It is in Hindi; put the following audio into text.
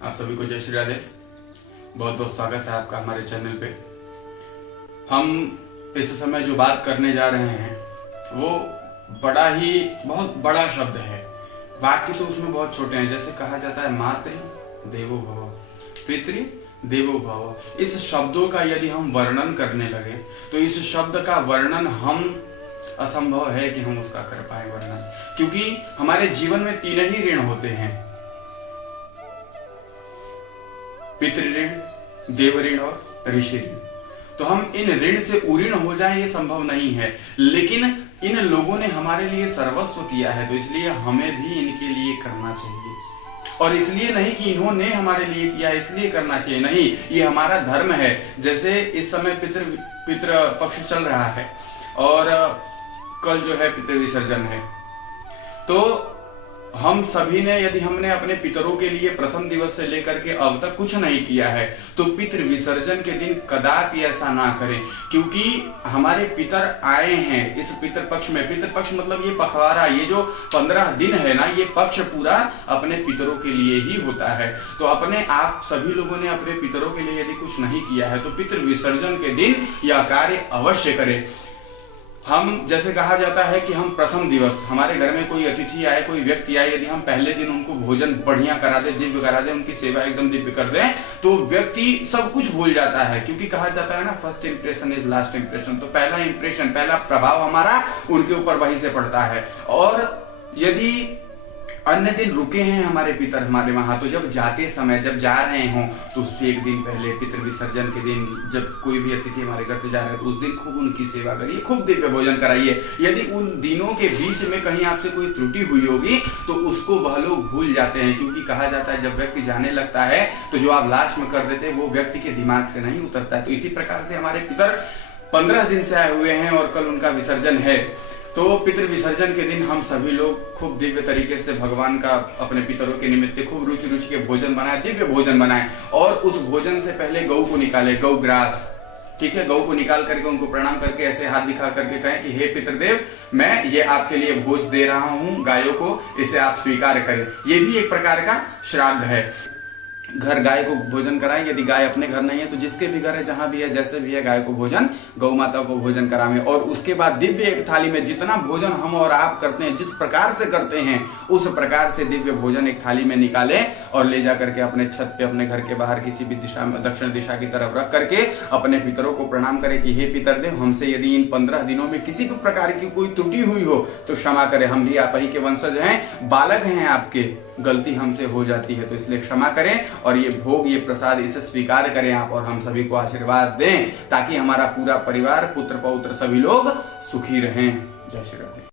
आप सभी को जय श्री राधे। बहुत बहुत स्वागत है आपका हमारे चैनल पे। हम इस समय जो बात करने जा रहे हैं वो बहुत बड़ा शब्द है। वाक्य तो उसमें बहुत छोटे हैं। जैसे कहा जाता है मातृ देवो भव, पितृ देवो भव। इस शब्दों का यदि हम वर्णन करने लगे तो इस शब्द का वर्णन हम असंभव है कि हम उसका कर पाए वर्णन, क्योंकि हमारे जीवन में तीन ही ऋण होते हैं, पितृ ऋण, देव ऋण और ऋषि ऋण। तो हम इन ऋण से उऋण हो जाएं ये संभव नहीं है, लेकिन इन लोगों ने हमारे लिए सर्वस्व किया है, तो इसलिए हमें भी इनके लिए करना चाहिए। और इसलिए नहीं कि इन्होंने हमारे लिए किया इसलिए करना चाहिए, नहीं, ये हमारा धर्म है। जैसे इस समय पितृ पक्ष चल रहा है और कल जो है पितृ विसर्जन है, तो हम सभी ने यदि हमने अपने पितरों के लिए प्रथम दिवस से लेकर के अब तक कुछ नहीं किया है तो पितृ विसर्जन के दिन कदापि ऐसा ना करें, क्योंकि हमारे पितर आए हैं इस पितृ पक्ष में। पितृ पक्ष मतलब ये पखवाड़ा, ये जो 15 दिन है ना, ये पक्ष पूरा अपने पितरों के लिए ही होता है। तो अपने आप सभी लोगों ने अपने पितरों के लिए यदि कुछ नहीं किया है तो पितृ विसर्जन के दिन यह कार्य अवश्य करें। हम जैसे कहा जाता है कि हम प्रथम दिवस, हमारे घर में कोई अतिथि आए, कोई व्यक्ति आए, यदि हम पहले दिन उनको भोजन बढ़िया करा दे, दिव्य करा दे, उनकी सेवा एकदम दिव्य कर दें, तो व्यक्ति सब कुछ भूल जाता है। क्योंकि कहा जाता है ना, first impression is last impression. तो पहला इंप्रेशन, पहला प्रभाव हमारा उनके ऊपर वहीं से पड़ता है। और यदि अन्य दिन रुके हैं हमारे पितर हमारे वहां, तो जब जाते समय, जब जा रहे हो, तो उससे एक दिन पहले पितृ विसर्जन के दिन जब कोई भी अतिथि हमारे घर से जा रहे हैं तो उस दिन खूब उनकी सेवा करिए, खूब दिव्य भोजन कराइए। यदि उन दिनों के बीच में कहीं आपसे कोई त्रुटि हुई होगी तो उसको वह लोग भूल जाते हैं, क्योंकि कहा जाता है जब व्यक्ति जाने लगता है तो जो आप लास्ट में कर देते हैं वो व्यक्ति के दिमाग से नहीं उतरता है। तो इसी प्रकार से हमारे पितर 15 दिन से आए हुए हैं और कल उनका विसर्जन है। तो पितृ विसर्जन के दिन हम सभी लोग खूब दिव्य तरीके से भगवान का, अपने पितरों के निमित्त खूब रुचि रुचि के भोजन बनाए, दिव्य भोजन बनाए। और उस भोजन से पहले गौ को निकाले, गौ ग्रास, ठीक है, गौ को निकाल करके उनको प्रणाम करके ऐसे हाथ दिखा करके कहें कि हे पितृदेव, मैं ये आपके लिए भोज दे रहा हूं गायों को, इसे आप स्वीकार करें। ये भी एक प्रकार का श्राद्ध है। घर गाय को भोजन कराएं। यदि गाय अपने घर नहीं है तो जिसके भी घर है, जहां भी है, जैसे भी है, गाय को भोजन, गौ माता को भोजन कराएं। और उसके बाद दिव्य एक थाली में जितना भोजन हम और आप करते हैं, जिस प्रकार से करते हैं उस प्रकार से दिव्य भोजन एक थाली में निकालें और ले जा करके अपने छत पे, अपने घर के बाहर किसी भी दिशा में, दक्षिण दिशा की तरफ रख करके अपने पितरों को प्रणाम करें कि हे पितरदेव, हमसे यदि इन 15 दिनों में किसी भी प्रकार की कोई त्रुटि हुई हो तो क्षमा करें। हम भी आप ही के वंशज हैं, बालक हैं आपके, गलती हमसे हो जाती है, तो इसलिए क्षमा करें। और ये भोग, ये प्रसाद, इसे स्वीकार करें आप और हम सभी को आशीर्वाद दें, ताकि हमारा पूरा परिवार, पुत्र पौत्र सभी लोग सुखी रहें। जय श्री राधे।